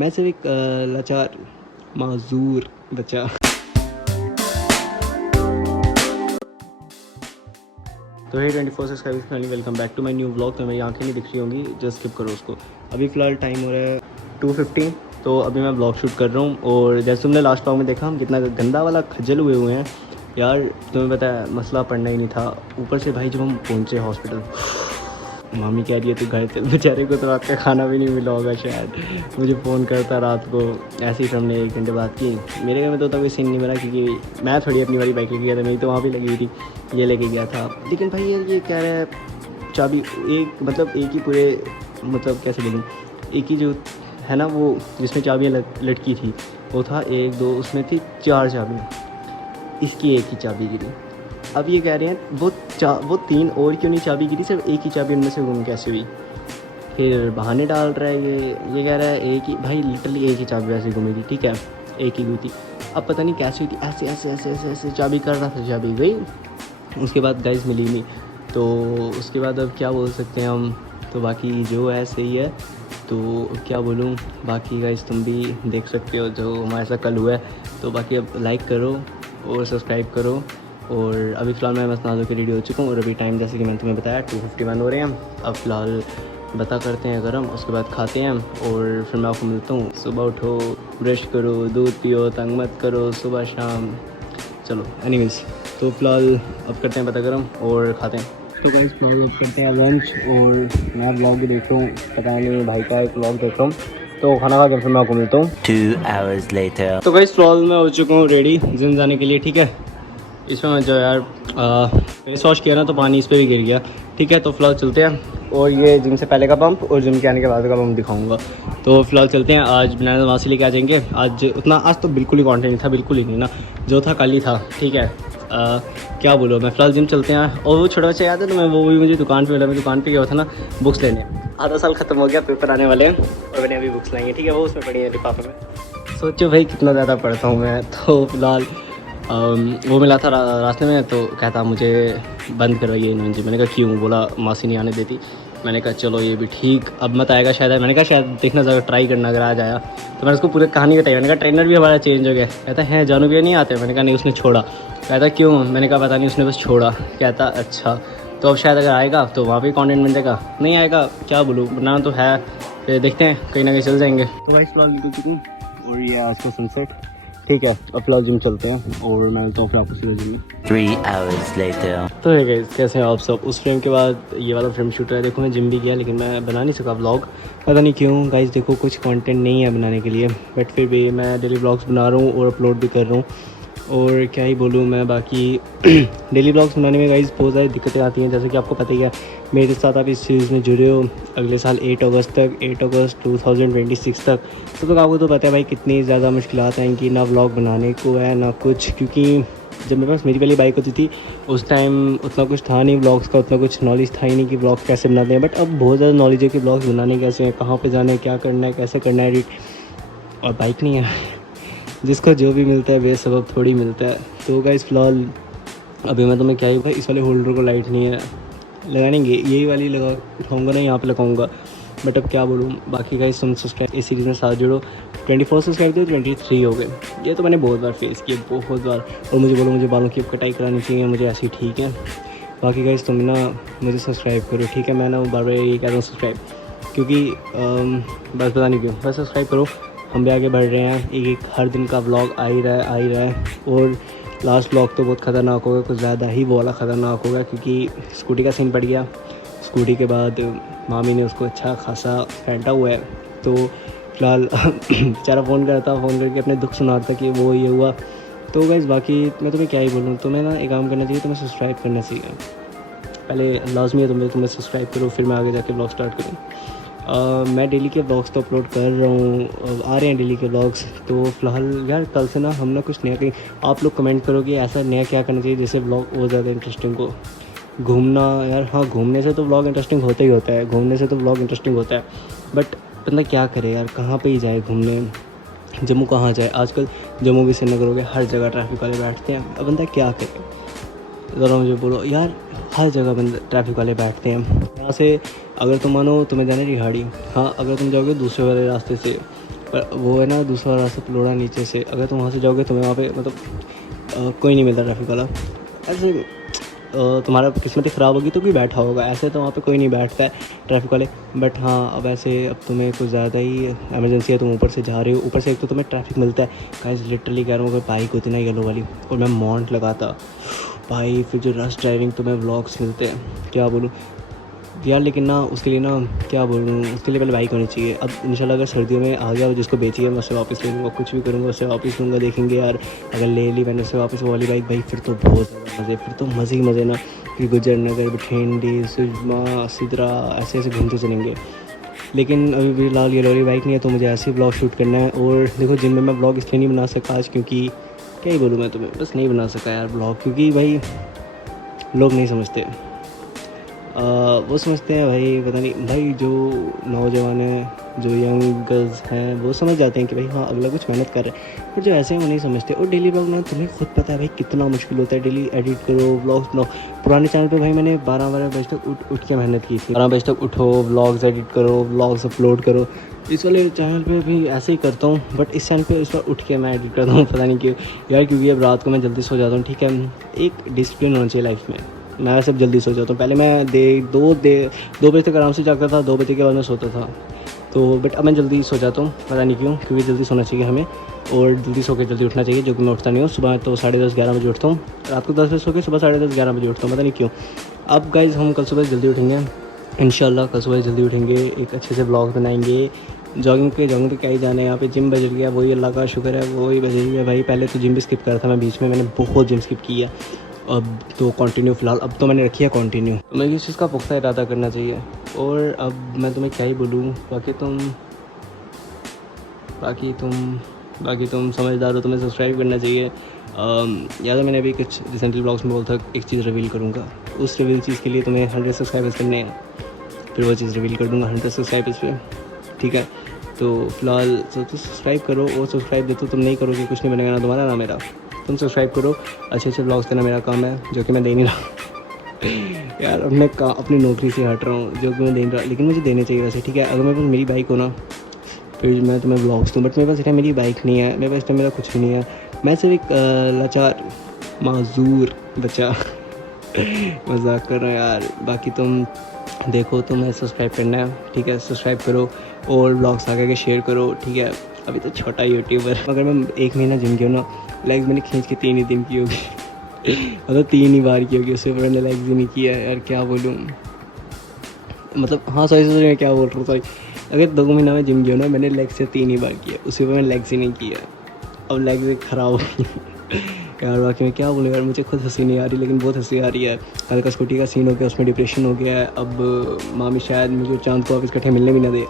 मैं सिर्फ एक लाचार माजूर बच्चा। तो हे 24 subscribers finally welcome back to my new vlog. तो मेरी आंखें नहीं दिख रही होंगी, जस्ट स्किप करो उसको। अभी फ़िलहाल टाइम हो रहा है 2:15। तो अभी मैं ब्लॉग शूट कर रहा हूँ और जैसे तुमने लास्ट व्लॉग में देखा हम कितना गंदा वाला खज्जल हुए हैं यार। तुम्हें पता है मसला पड़ना ही नहीं था। ऊपर से भाई जब हम पहुँचे हॉस्पिटल, मामी कह रही है तू घर चल। बेचारे को तो रात का खाना भी नहीं मिला होगा शायद। मुझे फ़ोन करता रात को, ऐसे ही हमने 1 घंटे बात की। मेरे घर में तो कोई सीन नहीं मिला क्योंकि मैं थोड़ी अपनी वाली बाइक लेके गया था, मेरी तो वहाँ भी लगी हुई थी, ये लेके गया था। लेकिन भाई ये कह रहा है चाबी एक एक ही पूरे कैसे बोलूँ, एक ही जो है ना वो जिसमें चाबियाँ लटकी थी वो था 1 2, उसमें थी 4 चाबी, इसकी एक ही चाबी गिरी। अब ये कह रहे हैं वो 3 और क्यों नहीं चाबी गिरी, सिर्फ एक ही चाबी उनमें से गुम कैसे हुई। फिर बहाने डाल रहा है ये कह रहा है एक ही, भाई लिटरली एक ही चाबी वैसे घूमी थी, ठीक है एक ही हुई थी। अब पता नहीं कैसी हुई थी, ऐसे ऐसे ऐसे ऐसे ऐसे चाबी कर रहा था, चाबी गई। उसके बाद गाइस मिली नहीं, तो उसके बाद अब क्या बोल सकते हैं हम। तो बाकी जो है सही है, तो क्या बोलूँ। बाकी गाइस तुम भी देख सकते हो जो हमारे साथ कल हुआ है। तो बाकी अब लाइक करो और सब्सक्राइब करो। और अभी फ़िलहाल मैं मस्त नहा धो के रेडी हो चुका हूँ और अभी टाइम जैसे कि मैंने तुम्हें बताया 2:51 हो रहे हैं। अब फ़िलहाल बता करते हैं गरम, उसके बाद खाते हैं और फिर मैं आपको मिलता हूँ। सुबह उठो, ब्रश करो, दूध पियो, तंग मत करो सुबह शाम। चलो एनीवेज, तो फ़िलहाल अब करते हैं बता गरम और खाते हैं। तो गाइस फ़िलहाल अब करते हैं लंच और मैं ब्लॉग भी देख रहा हूँ, पता नहीं भाई का एक ब्लॉग देख रहा हूँ। तो खाना खा कर फिर मैं आपको मिलता हूँ 2 hours later। तो गाइस फ़िलहाल मैं हो चुका हूँ रेडी जिम जाने के लिए, ठीक है। इसमें मैं जो यार फेस वॉश किया ना तो पानी इस पर भी गिर गया, ठीक है। तो फ़िलहाल चलते हैं और ये जिम से पहले का पंप और जिम के आने के बाद का पंप दिखाऊंगा। तो फ़िलहाल चलते हैं। आज बनाना वहाँ से लेके आ जाएंगे। आज तो बिल्कुल ही कॉन्टेंट नहीं था, बिल्कुल ही नहीं ना, जो था कल ही था, ठीक है। क्या बोलो, मैं फ़िलहाल जिम चलते हैं। और वो छोटा बच्चा याद है तो मैं वो भी मुझे दुकान पे मिला, मैं दुकान पे गया था ना बुक्स लेने। आधा साल ख़त्म हो गया, पेपर आने वाले हैं और मैंने अभी बुक्स लाई हैं, ठीक है। वो उसमें पड़ी है लिफाफे में। सोचो भाई कितना ज़्यादा पढ़ता हूँ मैं। तो फ़िलहाल वो मिला था रास्ते में, तो कहता मुझे बंद करवाइए इन्होंने जी। मैंने कहा क्यों, बोला मासी नहीं आने देती। मैंने कहा चलो ये भी ठीक, अब मत आएगा शायद। मैंने कहा शायद देखना ज़रा ट्राई करना, अगर आज आया तो मैंने उसको पूरी कहानी बताई। मैंने कहा ट्रेनर भी हमारा चेंज हो गया। कहता है जानू भैया नहीं आते। मैंने कहा नहीं उसने छोड़ा। कहता क्यों, मैंने कहा पता नहीं उसने बस छोड़ा। कहता अच्छा, तो अब शायद अगर आएगा तो वहाँ भी कॉन्टेंट मिलेगा, नहीं आएगा क्या बोलूँ, बनाना तो है। फिर देखते हैं कहीं ना कहीं चल जाएंगे। तो भाई फिलहाल निकल चुका हूँ और ये आज का सनसेट, ठीक है। अब फिलहाल जिम चलते हैं और मैं तो फिर आपको सीधे जिम। 3 hours later। तो है गाइस, कैसे हैं आप सब। उस फ्रेम के बाद ये वाला फ्रेम शूट रहा है। देखो मैं जिम भी गया लेकिन मैं बना नहीं सका व्लॉग, पता नहीं क्यों गाइस। देखो कुछ कंटेंट नहीं है बनाने के लिए, बट फिर भी मैं डेली व्लॉग्स बना रहा हूँ और अपलोड भी कर रहा हूँ। और क्या ही बोलूँ मैं बाकी डेली व्लॉग्स बनाने में गाइस बहुत सारी दिक्कतें आती हैं, जैसे कि आपको पता ही है। मेरे साथ आप इस चीज़ में जुड़े हो अगले साल 8 अगस्त 2026 तक। तो आपको तो पता है भाई कितनी ज़्यादा मुश्किलात आएंगी, ना व्लॉग बनाने को है ना कुछ। क्योंकि जब मेरे पास मेरी वाली बाइक होती थी उस टाइम उतना कुछ था नहीं व्लॉग्स का, उतना कुछ नॉलेज था ही नहीं कि व्लॉग कैसे बनाते हैं। बट अब बहुत ज़्यादा नॉलेज है कि व्लॉग्स बनाने कैसे हैं, कहाँ पे जाना है, क्या करना है, कैसे करना है एडिट। और बाइक नहीं है, जिसको जो भी मिलता है बेसबब थोड़ी मिलता है। तो गाइस फ़िलहाल अभी मैं तुम्हें क्या ही भाई, इस वाले होल्डर को लाइट नहीं है लगाने, यही वाली लगा उठाऊँगा ना, यहाँ पे लगाऊँगा। बट अब क्या बोलूँ। बाकी गाइस तुम सब्सक्राइब इस सीरीज़ में साथ जुड़ो। 24 सब्सक्राइब थे, 23 हो गए। ये तो मैंने बहुत बार फेस किया, बहुत बार। और मुझे बोलो मुझे बालों की अब कटाई करानी चाहिए, मुझे ऐसी ठीक है। बाकी गाइस तुम ना मुझे सब्सक्राइब करो, ठीक है। मैं ना बार बार यही कह रहा हूँ सब्सक्राइब, क्योंकि बस पता नहीं क्यों, बस सब्सक्राइब करो। हम भी आगे बढ़ रहे हैं, एक हर दिन का व्लॉग आ ही रहा है। और लास्ट व्लॉग तो बहुत ख़तरनाक होगा, कुछ ज़्यादा ही वो वाला ख़तरनाक होगा, क्योंकि स्कूटी का सीन पड़ गया। स्कूटी के बाद मामी ने उसको अच्छा खासा फेंटा हुआ है। तो फ़िलहाल बेचारा फ़ोन करके अपने दुख सुना था कि वो ये हुआ। तो गाइस बाकी मैं तुम्हें क्या ही बोलूँ, तुम्हें ना एक काम करना चाहिए, तुम्हें सब्सक्राइब करना चाहिए। पहले लाजमी है तुम्हें सब्सक्राइब करो, फिर मैं आगे जाके व्लॉग स्टार्ट करूँ। मैं डेली के व्लॉग्स तो अपलोड कर रहा हूँ, आ रहे हैं डेली के व्लॉग्स। तो फ़िलहाल यार कल से ना हम ना कुछ नया करें। आप लोग कमेंट करो कि ऐसा नया क्या करना चाहिए जिससे व्लॉग और ज़्यादा इंटरेस्टिंग हो। घूमना यार, हाँ घूमने से तो व्लॉग इंटरेस्टिंग होता ही होता है, घूमने से तो व्लॉग इंटरेस्टिंग होता है। बट बंदा क्या करे यार, कहाँ पे ही जाए घूमने, जम्मू कहाँ जाए। आजकल जम्मू भी श्रीनगर हो गया, हर जगह ट्रैफिक वाले बैठते हैं। अब बंदा क्या करे, ज़रा मुझे बोलो यार, हर जगह बंद ट्रैफिक वाले बैठते हैं। यहाँ से अगर तुम मानो तुम्हें जाना है रिहाड़ी, हाँ अगर तुम जाओगे दूसरे वाले रास्ते से पर वो है ना दूसरा रास्ता पलोड़ा नीचे से, अगर तुम वहाँ से जाओगे तुम्हें वहाँ पे मतलब कोई नहीं मिलता ट्रैफिक वाला। ऐसे तुम्हारा किस्मत ख़राब होगी तो कोई बैठा होगा, ऐसे तो वहाँ पे कोई नहीं बैठता है ट्रैफिक वाले। बट हाँ अब ऐसे अब तुम्हें कुछ ज़्यादा ही इमरजेंसी है, तुम ऊपर से जा रहे हो, ऊपर से एक तो तुम्हें ट्रैफिक मिलता है। गाइस लिटरली कह रहा हूँ, अगर बाइक होती ना येलो वाली और मैं माउंट लगाता भाई, फिर जो रश ड्राइविंग तुम्हें व्लॉग्स मिलते हैं क्या बोलूँ यार। लेकिन ना उसके लिए ना क्या बोलूँ, उसके लिए पहले बाइक होनी चाहिए। अब इंशाल्लाह अगर सर्दियों में आ गया जिसको बेची है मैं उससे वापस ले लूँगा, कुछ भी करूँगा उससे वापस लूँगा। देखेंगे यार अगर ले ली मैंने उससे वापस वो वाली बाइक भाई, फिर तो बहुत ज़्यादा मज़े, फिर तो मज़े ही मज़े ना। फिर गुजर नगर, बठिंडी, सुजमा, सिदरा ऐसे ऐसे घूमते चलेंगे। लेकिन अभी फिलहाल ये वाली बाइक नहीं है तो मुझे ऐसे ब्लॉग शूट करना है। और देखो जिन में मैं ब्लॉग इसलिए नहीं बना सका आज, क्योंकि क्या ही बोलूँ मैं तुम्हें, बस नहीं बना सका यार ब्लॉग, क्योंकि भाई लोग नहीं समझते। वो समझते हैं भाई, पता नहीं भाई, जो नौजवान हैं जो यंग गर्ल्स हैं वो समझ जाते हैं कि भाई हाँ अगला कुछ मेहनत कर रहा है, पर जो ऐसे हैं वो नहीं समझते। और डेली ब्लॉग ना तुम्हें खुद पता है भाई कितना मुश्किल होता है, डेली एडिट करो व्लॉग्स बनाओ। पुराने चैनल पे भाई मैंने 12 बजे तक उठ के मेहनत की थी, 12 बजे तक उठो, व्लॉग्स एडिट करो, व्लॉग्स अपलोड करो। इस वाले चैनल पे भी ऐसे ही करता हूँ, बट इस चैनल पे इस बार उठ के मैं एडिट करता हूँ, पता नहीं क्यों यार, क्योंकि अब रात को मैं जल्दी सो जाता हूँ। ठीक है, एक डिसिप्लिन होना चाहिए लाइफ में। मैं सब जल्दी सो जाता हूँ, पहले मैं 2 बजे तक आराम से जागता था, 2 बजे के बाद मैं सोता था। तो बट अब मैं जल्दी सो जाता हूँ, पता नहीं क्यों, क्योंकि जल्दी सोना चाहिए हमें और जल्दी सो के जल्दी उठना चाहिए, जो कि मैं उठता नहीं हूँ। सुबह तो 10:30-11 बजे उठता हूँ, रात को 10 बजे सो के सुबह 10:30-11 बजे उठता हूँ, पता नहीं क्यों। अब गाइज़ हम कल सुबह जल्दी उठेंगे इंशाल्लाह, कल सुबह जल्दी उठेंगे, एक अच्छे से ब्लॉग बनाएंगे। जॉगिंग पे क्या ही जाना है, यहाँ पे जिम बज गया, वही अल्लाह का शुक्र है, वही बज गया भाई। पहले तो जिम भी स्किप करा था मैं बीच में, मैंने बहुत जिम स्किप किया, अब तो कंटिन्यू फ़िलहाल अब तो मैंने रखी है कंटिन्यू। तो मुझे इस चीज़ का पुख्ता इरादा करना चाहिए। और अब मैं तुम्हें क्या ही बोलूँ, बाकी तुम समझदार हो, तुम्हें सब्सक्राइब करना चाहिए। या तो मैंने अभी कुछ रिसेंटली ब्लॉग्स में बोलता एक चीज़ रिवील करूँगा, उस रिवील चीज़ के लिए तुम्हें 100 सब्सक्राइबर्स करने हैं, फिर वो चीज़ रिवील कर दूँगा 100 सब्सक्राइबर्स पे। ठीक है, तो फिलहाल तो सब्सक्राइब करो, और सब्सक्राइब देते तुम नहीं करोगे कुछ नहीं बनेगा, ना तुम्हारा ना मेरा। तुम सब्सक्राइब करो, अच्छे ब्लॉग्स देना मेरा काम है, जो कि मैं दे नहीं रहा यार। अब मैं अपनी नौकरी से हट रहा हूँ, जो कि मैं दे नहीं रहा, लेकिन मुझे देने चाहिए वैसे। ठीक है, अगर मेरे पास मेरी बाइक हो ना फिर मैं तुम्हें ब्लॉग्स दूँ, बट मेरे पास इतना मेरी बाइक नहीं है, मेरे पास मेरा कुछ भी नहीं है। मैं सिर्फ एक लाचार माजूर बच्चा मजाक कर रहा हूँ यार। बाकी तुम देखो, तुम्हें सब्सक्राइब करना है, ठीक है, सब्सक्राइब करो और ब्लॉग्स आगे के शेयर करो। ठीक है, अभी तो छोटा यूट्यूबर, अगर मैं 1 महीना जिम किया ना, लेग्स मैंने खींच के 3 ही दिन की होगी मतलब 3 ही बार की होगी, उससे ऊपर मैंने लेग्स ही नहीं किया है यार, क्या बोलूँ। मतलब हाँ सॉरी मैं क्या बोल रहा हूँ, सॉरी। अगर 2 महीना में जिम किया ना, मैंने लेग से 3 ही बार किया, उससे ऊपर मैंने लेग्स ही नहीं किया। अब लेग्स ख़राब हो गई यार। बाकी मैं क्या बोलूँ यार, मुझे खुद हंसी नहीं आ रही, लेकिन बहुत हंसी आ रही है। कल का स्कूटी का सीन हो गया, उसमें डिप्रेशन हो गया है। अब मामी शायद मुझे चांद को वापस इकट्ठे मिलने भी ना दे,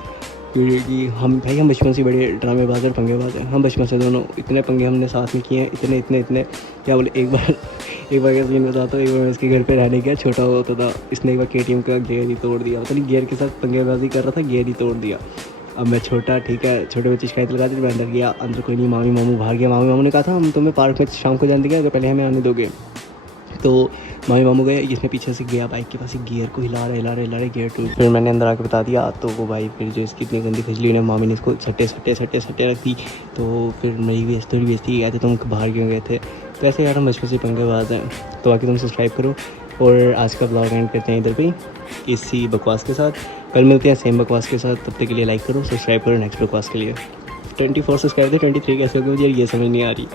क्योंकि हम बचपन से बड़े ड्रामेबाज और पंगेबाज हैं। हम बचपन से दोनों इतने पंगे हमने साथ में किए हैं, इतने क्या बोले। एक बार का सीन बताता हूँ। एक बार मैं इसके घर पे रहने गया, छोटा होता था, इसने एक बार KTM का गियर ही तोड़ दिया, पता नहीं गियर के साथ पंगेबाजी कर रहा था, गियर ही तोड़ दिया। अब मैं छोटा, ठीक है, छोटे बच्चे शिकायत लगा दी, मैं अंदर गया, अंदर कोई नहीं, मामी मामू बाहर गया। मामी मामू ने कहा था हम तुम्हें पार्क में शाम को जाने देंगे, अगर पहले हमें आने दोगे। तो मामी मामू गए, इसने पीछे से गया बाइक के पास, गियर को हिला रहे गियर टूट। फिर मैंने अंदर आके बता दिया, तो वो भाई फिर जो इसकी इतनी गंदी खुजली ने, मामी ने इसको सट्टे रख दी। तो फिर मेरी बेइज्जती कहते तुम बाहर क्यों गए थे। तो ऐसे यार हम बचपन से पंगेबाज हैं। तो बाकी तुम सब्सक्राइब करो, और आज का ब्लॉग एंड करते हैं इधर पे इसी बकवास के साथ। कल मिलते हैं सेम बकवास के साथ, तब तक के लिए लाइक करो, सब्सक्राइब करो नेक्स्ट बकवास के लिए। 24 सब्सक्राइब थे, 23 कैसे हो गए मुझे ये समझ नहीं आ रही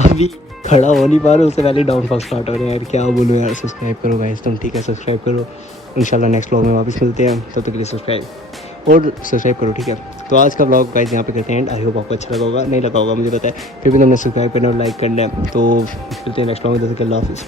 अभी खड़ा हो नहीं पा रहा, उससे पहले डाउनफॉल स्टार्ट हो रहे हैं यार, क्या बोलूँ यार। सब्सक्राइब करो गाइस तुम, ठीक है, सब्सक्राइब करो। इंशाल्लाह नेक्स्ट ब्लॉग में वापस मिलते हैं, तब तक के लिए सब्सक्राइब करो, ठीक है। तो आज का ब्लॉग गाइस यहाँ पे करते हैं एंड। आई होप आपको अच्छा लगा होगा, नहीं लगा होगा मुझे पता है, फिर भी तुमने सब्सक्राइब करना और लाइक करना है। तो मिलते हैं नेक्स्ट ब्लॉग में, अल्लाह हाफिज़।